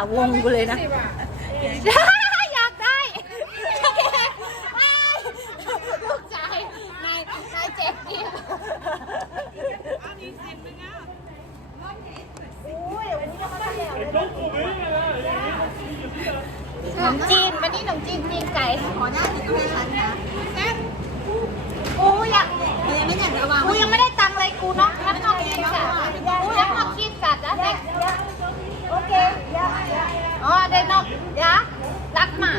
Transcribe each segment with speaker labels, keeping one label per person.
Speaker 1: าวงกูเลยนะ อยากได้ลูกชายนายนายเจ็บดิขนมจีนวันนี้ขนมจีนปีนไก่
Speaker 2: ขอหน้าติดด้วยฉันนะ
Speaker 1: กูอยาก
Speaker 2: เรายังไม่อยากระวัง
Speaker 1: กูยังไม่ได้ตังค์เลยกูเนาะนักนอกคิดสัตว์กูนักนอกคิดสัตว์นะเด็กโอเคอ๋อเด็กนอกยะรักหมา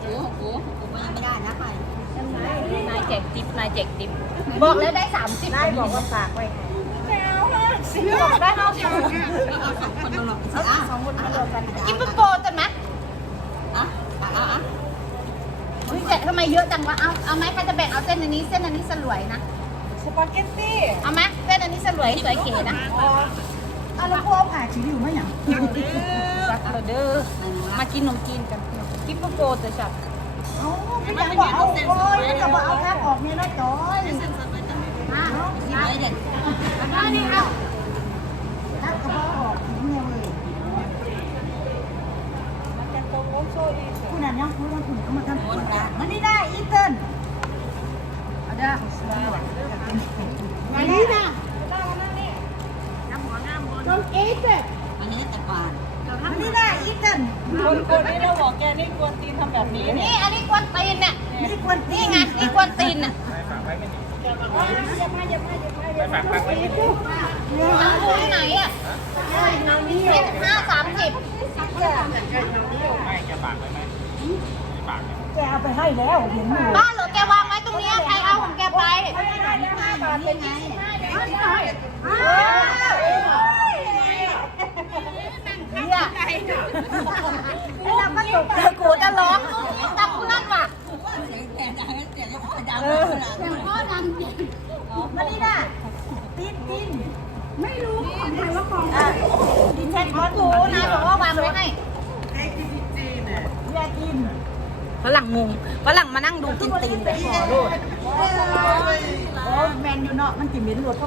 Speaker 2: โอ้โหผมยังไม่ได้นะไป
Speaker 1: นายเจ็กติปนายเจ็กติปบอกแล้วได้สามสิบนายบอกว่าฝากไว้บอกได้เท่ากัน
Speaker 2: เอาสองคนมาหลอกสิอะสองคนมาหลอกกัน
Speaker 1: กินเป็นโปรจันไหม
Speaker 2: อะอะอะ
Speaker 1: อุ้ยเจ๊ทำไมเยอะจังวะเอาเอาไหมใครจะแบ่งเอาเส้นอันนี้เส้นอันนี้สลวยนะ
Speaker 3: สปาเกตตี้
Speaker 1: เอาไหมเส้นอันนี้สลวยสวยเก๋นะ
Speaker 3: เอาแล้วพวกผ่าชิวมั้ยอย่าง
Speaker 1: รักเราเด้อมากินขนมจีนกันกินเป็นโปรจะจัด
Speaker 3: เอาไม่อยากบอกเอาโอ้ยไม่อยากบอกเอาแคบออกเนี่ยนะจอย
Speaker 1: อะ
Speaker 2: นี่ไว้เด็ด
Speaker 1: อันนี้เอา
Speaker 3: แคบกระบอกออกเนี่ยเว้ยคุณนั่นยังคุณยังคุณก็มาทำคนละมันนี่ได้อีเติ้ลเอาได้มานี่นะต้องเอ๊ะเจ๊
Speaker 2: อันนี้แต่ก่อน
Speaker 3: มันนี่ได้อีเติ้ล
Speaker 4: คนคนนี้เราบอกแกนี่กวนตีนทำแบบ นี้เนี่ย
Speaker 1: นี่อันนี้กวนตีนเนี่ย
Speaker 3: นี่ควร
Speaker 1: นี่ไงนี่กวนตีนน่ะ
Speaker 5: ไปฝากตังค์ไว้ไม่ดี
Speaker 1: เอาคูไหนอะนี่ห้าสามสิบ
Speaker 5: ไม่จะฝากไว้ไหมไม่ฝากเนี่ย
Speaker 3: แกเอาไปให้แล้วเห็นอยู่
Speaker 1: บ้านเหรอแกวางไว้ตรงนี้ใครเอาของแกไป
Speaker 2: เป็นไง
Speaker 1: เนี่ยแล้วก็ตกกูจะร้องตับเพื่อนว่ะ
Speaker 2: เสียงแก่ดังเสียงดังเลยพ่อดัง
Speaker 3: มันนี่นะตีนตีน
Speaker 1: ดิฉันขอดูนายบอกว่าวางไว้ให้
Speaker 3: อยากกิน
Speaker 1: ฝรั่งงงฝรั่งมานั่งดูกินตีนแบบขอโทษ
Speaker 3: โอ้แมนอยู่เนาะมันกินเหม็นหลดเขา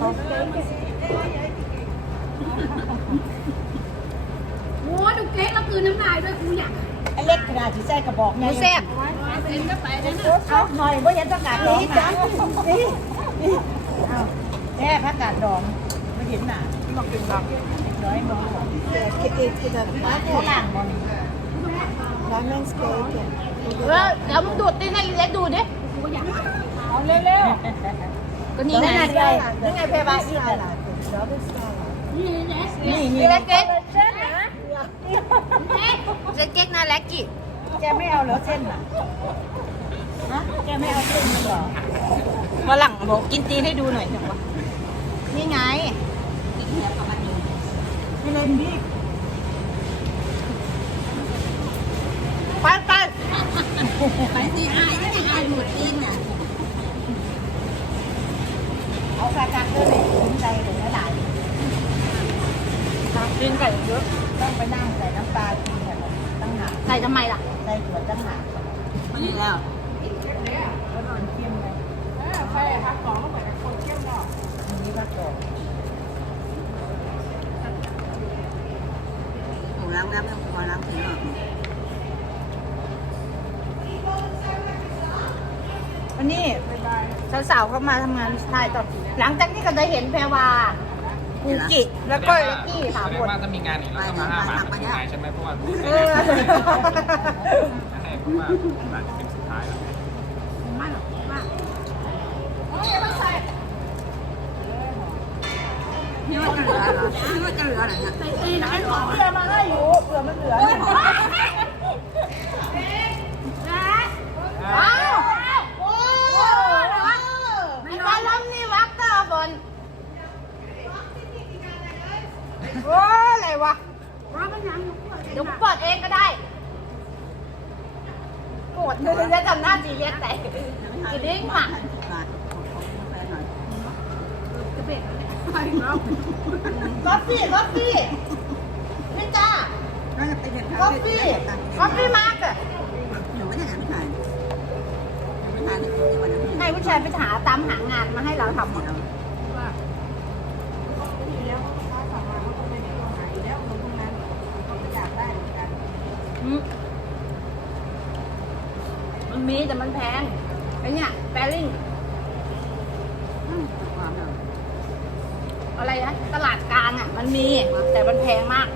Speaker 6: โอ้ดูเค้กแล้วคือน้ำลายด้วยกูอยาก
Speaker 3: ไอ้เล็กขนาดที่ใส่กระบอก
Speaker 1: หมูแซ่บ
Speaker 6: กินก็ไปแล้วนะ
Speaker 3: เอาหน่อยว่ายังต้องการดองนะนี่นี่เอาแม่พักกาดดองไม่เห็นหนาลองกินดองน้อยมองคิดเองคิดแบบเขาหลังมองร้านแมงสเต็ก
Speaker 1: เออเดี๋ยวมึงดูดตีนให้เล็กดูดิ
Speaker 3: เอาเร็ว
Speaker 1: ก็นี่ไง
Speaker 3: นี่ไงเพบาอีกแล้ว
Speaker 6: นี่แหละ
Speaker 3: นี่
Speaker 1: นี่
Speaker 3: นี่
Speaker 1: เล็กเก๊กเล็กเก๊กนะเล็กกี่
Speaker 3: แกไม่เอาเหรอเส้นอะฮะแกไม่เอาเส้นมันเหรอ
Speaker 1: ฝรั่งบอกกินตีนให้ดูหน่อยเถอะวะนี่ไง
Speaker 3: ไม่เล่นดิ
Speaker 1: ไปไป
Speaker 2: ไปสิอายนี่อายหมดตีนน่ะ
Speaker 3: เอาแฟกักด้วยเลยถึงใจเลยนะหลาย
Speaker 1: ตีนไก่เยอะ
Speaker 3: ต้องไปนั่งใส่น้ำปลากินเนี่ยตั้งหาก
Speaker 1: ใส่ทำไมล่ะ
Speaker 3: ใส่ถั่วตั้งหาก
Speaker 2: ไม่ได้แล้ว
Speaker 3: ก็นอนเคี่ยมเลย
Speaker 4: ใช่พักของก็เหมือนกับคนเที่ยวเนาะ
Speaker 3: อันนี้ก็กรอบ
Speaker 2: หนูล้างน้ำต้องพอล้างถึงหรอก
Speaker 1: วันนี้สาวๆเขามาทำงานถ่ายตอนหลังจากที่เขาได้เห็นแพรวากูกิแล้วก็เล็กกี้สาม
Speaker 5: แสด
Speaker 1: ค
Speaker 5: ง
Speaker 1: น
Speaker 5: ว่าถ้ามีงานอีกแล้วก็มาห้าบาทไม่ขายใช่ไหมเพราะว่า
Speaker 1: เออ
Speaker 5: ให้เพราะว่าอาจจะเป็นสุดท้ายแล้ว
Speaker 2: นี่ว่าจะเหลือเหรอนี่ว่าจะเหลือเหรอฮะ
Speaker 3: เผื่อมาให้อยู่เผื่อมันเหลือ
Speaker 1: อ้าวโอ้ไม่นอนล้มนี่วักเตอร์บนโอ้อะไรวะเดี๋ยวเปิดเองก็ได้โกรธเลยจะทำหน้าจีเรียสแต่กินดิ้งหมัก
Speaker 2: ไปแล้ว
Speaker 1: ก๊อฟฟี่ก๊อฟฟี่นี่จ้า
Speaker 2: น่าจะไปเหน
Speaker 1: ก๊อฟฟี่ก๊อฟฟี่มาร์กอะ
Speaker 2: หนูไม่ได้
Speaker 1: หาไม่ผ่านไม่ผ่า
Speaker 4: นลยวันนั้นให้ผู้ชายไปหาตามหางานมาให้เราทำหมดแล้
Speaker 1: วมันมีแต่มันแพงไอ้เนี่ยแปริง อะไรนะตลาดกลางอะ มันมีแต่มันแพงมาก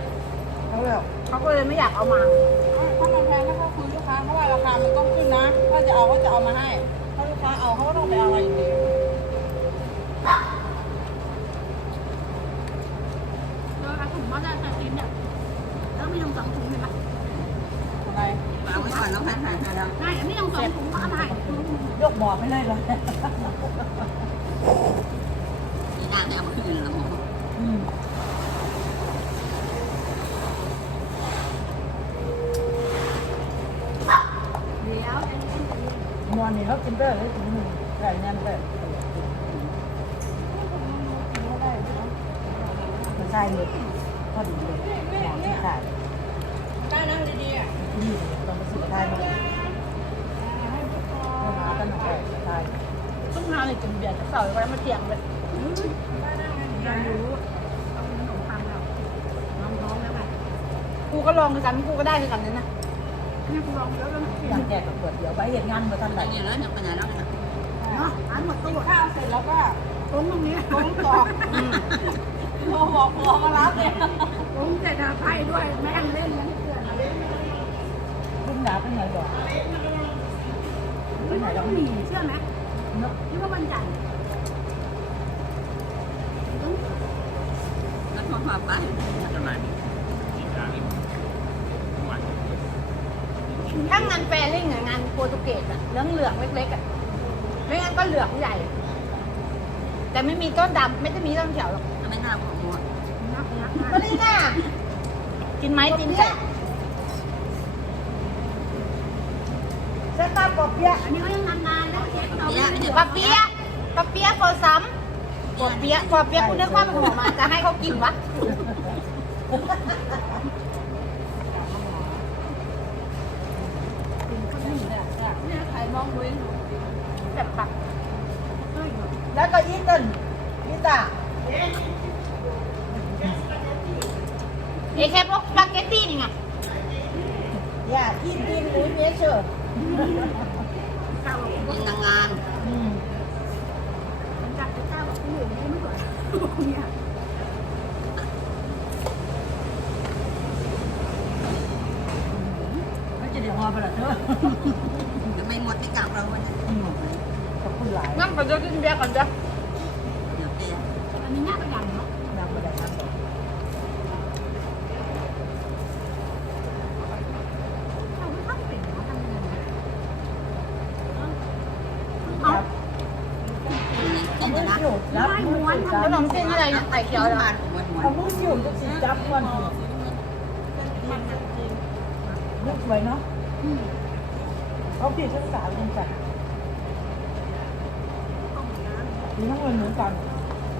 Speaker 3: เขาแบบ
Speaker 1: เขาก็เลยไม่อยากเอามา
Speaker 4: ถ้ามันแพงก็ต้องคุยลูกค้าเพราะว่าราคามันต้องขึ้นนะ ถ้าจะเอาก็จะเอามาให้ถ้าลูกค้าเอาเขาก็ต้องไปเอาอะไรอีกที
Speaker 6: เราเอาถุงมาได้แต่กินเนี่ยแล้วไม่ต้องสองถุงเลยปะ
Speaker 4: อะไร
Speaker 2: เอาไว้ก่อนแล้วพันพันแล้ว
Speaker 6: ได้ไม่ต้องสองถุงก็เอาได้
Speaker 3: ยกหมอไปเลย เลย
Speaker 2: นี่น่าจะเอามาคืนล้วหมอ
Speaker 3: อืม
Speaker 6: เดี๋ยว
Speaker 3: นอนนี่เขากินเด้เลยถึงหนึ่งแต่ยันเด้อมันใช่เลยพอดีเลยหมอที่ขาย
Speaker 4: ได้นั่งดีๆอะ
Speaker 3: นี่ตองมาสุดท้ายมันมาหากันหน่อยตาย
Speaker 1: ต้องทานเลยกินเบียร์เสาร์ไว้มาเที่ยงเลย
Speaker 6: เรารู้เอาขนมปังเราลองท้องแล้วค่ะ
Speaker 1: กูก็ลองคือกันกูก็ได้คือกันนะนะ
Speaker 6: นี่กูลองแล้วแล้วนะ
Speaker 3: อยากแยกกับเปิดเดี๋ยวไปเห็นงานมาทันไหน
Speaker 2: นี่แล้วยังไปไหนแล้วเนี่ย
Speaker 6: เนาะอันหมด
Speaker 4: กิ
Speaker 6: ตู้
Speaker 4: นข้าวเสร็จแล้วก็
Speaker 6: ตรงตรงนี้
Speaker 4: ล้มต่อโทรบอกผัวมารับเนี่ย
Speaker 6: ผมจะทำไพ่ด้วยแม่งเล่นยังเกิน
Speaker 3: ลุงดาเป็นไงบอกไปไหน
Speaker 6: ต้
Speaker 3: เรา
Speaker 6: องมีเชื่อไหม
Speaker 3: เนาะ
Speaker 6: นี่ว่าวันจันทร์
Speaker 2: แล้วพอพาไป
Speaker 5: ทำไมกินร้านนี้หวาน
Speaker 1: ถ้างานแฟริ่งอะงานโปรตุเกสอะเหลืองเหลืองๆเล็กๆอะไม่งั้นก็เหลืองใหญ่ แต่ไม่มีต้นดำไม่ได้มีต้นเขียวหรอก
Speaker 2: ไม่น่าของหมอ
Speaker 6: นักนัก
Speaker 1: ก็นี่น่ะกินไหมจิ้มไก่
Speaker 3: เส้นตาปอบเปี๊ยะ
Speaker 6: อันนี้ก็ยังนาน ๆแล้วเช็คเรา
Speaker 2: เปี๊
Speaker 1: ยะปะเปี๊ยะโคซ้ำปะเปี๊ยะปะเปี๊ยะคุณนึกว่ามันหัวมาจะให้เขากินวะ
Speaker 4: นี่ใครมองดู
Speaker 1: แบบปัก
Speaker 3: แล้วก็อีตันอีตา
Speaker 1: เอแคปสปาเกตตี้นี่ไง
Speaker 3: อย่าอีตินหรือเมียเชื่อ
Speaker 2: กินนางงาน
Speaker 3: อืม
Speaker 6: จับไปเจ้าบอกคุณหนูไม่สวย เนี่ย
Speaker 3: ไม่จะเดี๋ยวหอไปละเธอ
Speaker 2: จะไม่หมดที่กลับเราวันนี้
Speaker 3: อืมขอบคุณหลาย
Speaker 1: งั้นก็จะกินเบียร์ก่อนจ้ะ
Speaker 2: เดี๋
Speaker 1: ขนมจีนอะไรเนี่ยไข่เขียวเหรอ
Speaker 2: ม้วนม้วน
Speaker 3: เอามือสิวจะสิจับมันลูกสวยเนาะเขาผิดทั้งสาวจริงจังมีทั้งเงินเหมือนกัน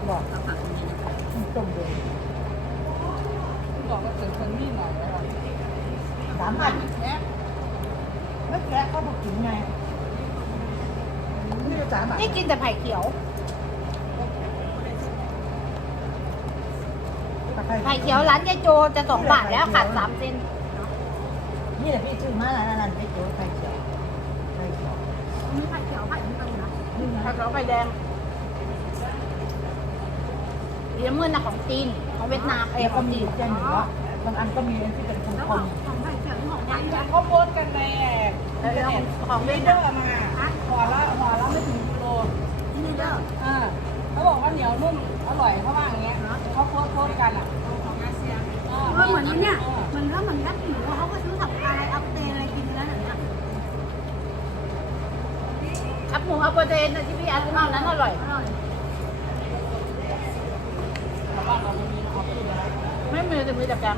Speaker 3: บอก
Speaker 2: เอาผักตรงนี้นะ
Speaker 3: ต้มเลย
Speaker 4: บอกว่าเกิดคนนี่หน่อย
Speaker 3: สามพัน
Speaker 4: แอ๊ะ
Speaker 3: ไม่แกะเขาบอกกินไงนี่ก็สามบาท
Speaker 1: นี่กินแต่ไผ่เขียว ไข่เขียวร้านยายโจจะสองบาทแล้วขาดสามเซน
Speaker 3: นี่แหละพี่ชื่อมาแล้วนั่นไปเจอไข่เขียวไข่เขียว
Speaker 6: มีไข่เขียวไข่ไม่ตรงนะ
Speaker 3: นี่ไง
Speaker 1: ไข่เขียวไข่แดงเลี้ยงเมื่อนะของจีนของเวียดนามเอ
Speaker 3: เอ้
Speaker 1: ข
Speaker 3: ก็
Speaker 1: อง
Speaker 3: มี
Speaker 1: จีน
Speaker 3: แค่หนึ่งว่าบางอันก็มีที่เป็นค
Speaker 6: แล้ว
Speaker 3: น
Speaker 6: ของของไข่เขียวที่ของยังจะ
Speaker 4: เขาโพสต์กันในแอ
Speaker 1: แล้วของ
Speaker 4: วี
Speaker 1: เวียด
Speaker 4: เด
Speaker 1: นา
Speaker 4: อ
Speaker 1: ม
Speaker 4: ร์มาห่อละห่อละไม่ถึงกิโล
Speaker 6: นี่เด้อ
Speaker 4: อ่าเขาบอกว่าเหนียวนุ่มอร่อยเขาว่าอย่างเงี้ยเขาโพสต์โพสต์กันอะ
Speaker 6: เออเหมือนเนี่ยมันแล้วเหมือนยัดหมูเขาก็ซื้อสับอะไรอัปเตอะไรกินแล้วเนี่ย
Speaker 1: อัพหมูอัพโปรตีนที่พี่อาร์ตนอกนั้นอร่อย
Speaker 6: อร่อย
Speaker 1: ไม่มีแต่มีแต่แกง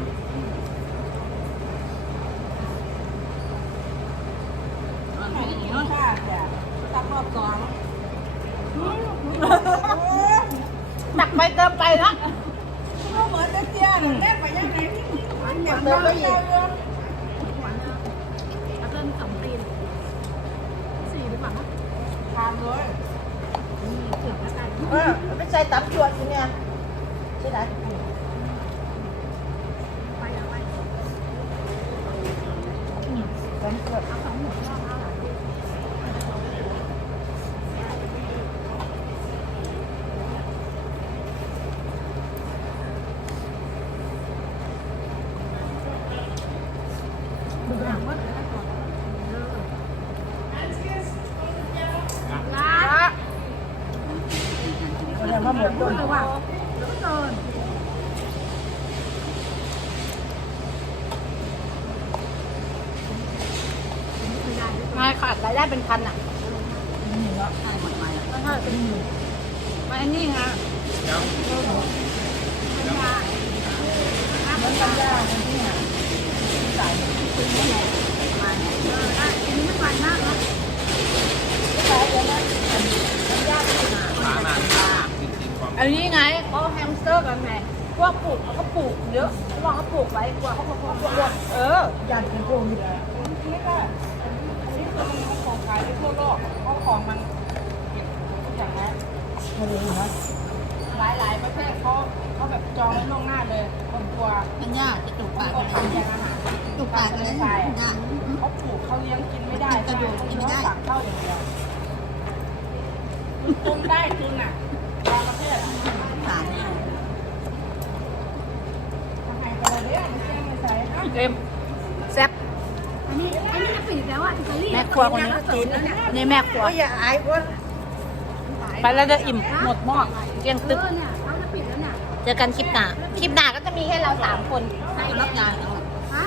Speaker 4: นุ่นค่ะแต่ตักรอบสอง
Speaker 1: ตักไปเติมไปนะ
Speaker 4: ก็เหมือนจะเตี้ยหนึ่งแรกไปยังไงมัน อย่าง
Speaker 3: เติมไปอีก
Speaker 6: หวานแล้วเริ่มสองตีนสี่ดีกว่ามั้ง
Speaker 4: ทานเลย
Speaker 3: เออไปใส่ตับจวดสิเนี่ยใช่ไหม
Speaker 6: ไปแล้วไป
Speaker 3: ตับจวด
Speaker 6: เอาสองหมูก็ เอา
Speaker 3: แสดงว่าหมดต้น
Speaker 6: ว่าเกิน
Speaker 1: ไม่ขาดรายได้เป็นพันอะ
Speaker 3: นี่เนาะ
Speaker 1: ไม่ใช่เป็นหมื่นไม่อันนี้ไง
Speaker 3: เหมือนกันยาคนที่เนี่ยใส่
Speaker 6: อันนี้มันหวานมากนะ
Speaker 3: ใส่เดี๋ยวนะย่าไปหา
Speaker 5: หมามาจริงๆความ
Speaker 1: อันนี้ไงเขาแฮมสเตอร์กันไงพวกปลูกเขาก็ปลูกเยอะเพราะว่าเขาปลูกไว้กลัวเขาเขาเขาปลูกเออ
Speaker 3: ญาติเป็นโควิด
Speaker 4: นี่ก็อันนี้คือมันของขายไปทั่วโลกเพราะของมันอย่างนั้น
Speaker 3: เขาเลยนะ
Speaker 4: หลายหลายๆประเทศเขาเขาแบบจองไว้ล่วงหน้าเลยคนกลัว
Speaker 2: มันยากจะจุกปาก
Speaker 4: คน
Speaker 2: เลย
Speaker 4: ทำอย่างอาหาร
Speaker 2: จุกปากเลย
Speaker 4: ใช่
Speaker 2: ยาก
Speaker 4: เขาปลูกเขาเลี้ยงกินไม่ได้ใช่ไหมเขาสั่งเข้าอย่างเดียวตุนได้ตุนอะบางประเทศอะ
Speaker 2: ปากเนี่ย
Speaker 4: ทำไมกันเลยเนี่ยมันแจ้งไม่ใช่เอ้า
Speaker 1: เอ็มแซ่บ
Speaker 6: อันนี้อันนี้จะปิดแล้วอะอิตาลี
Speaker 1: แม่ครัวคนนี้นี่แม่ครัว
Speaker 3: ก็อย่าอายคน
Speaker 1: ไปแล้วจะอิ่มหมดหม้อเกลี้ยง
Speaker 6: เอ
Speaker 1: ตึก
Speaker 6: อเนี่ยเขาจะปิดแล้วเนี่ย
Speaker 1: เจอกันคลิปหน้า คลิปหน้าก็จะมีแค่เราสามคน
Speaker 2: ให้รับงานเอา
Speaker 6: ฮะ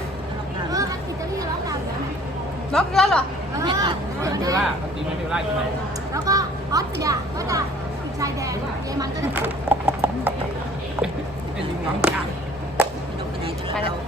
Speaker 6: เอออันอิตาลีล็อกดาวน์แล้ว
Speaker 1: ลบแล้วเหรอ
Speaker 6: เออ
Speaker 5: เบลล่าปกติไม่เบลล่าใช่ไหม
Speaker 6: แล้วก็ออสเตรียก็จะ ชายแดนเยอมันก็ได้
Speaker 5: เป็นลิงน้อำจัง ไปะเอา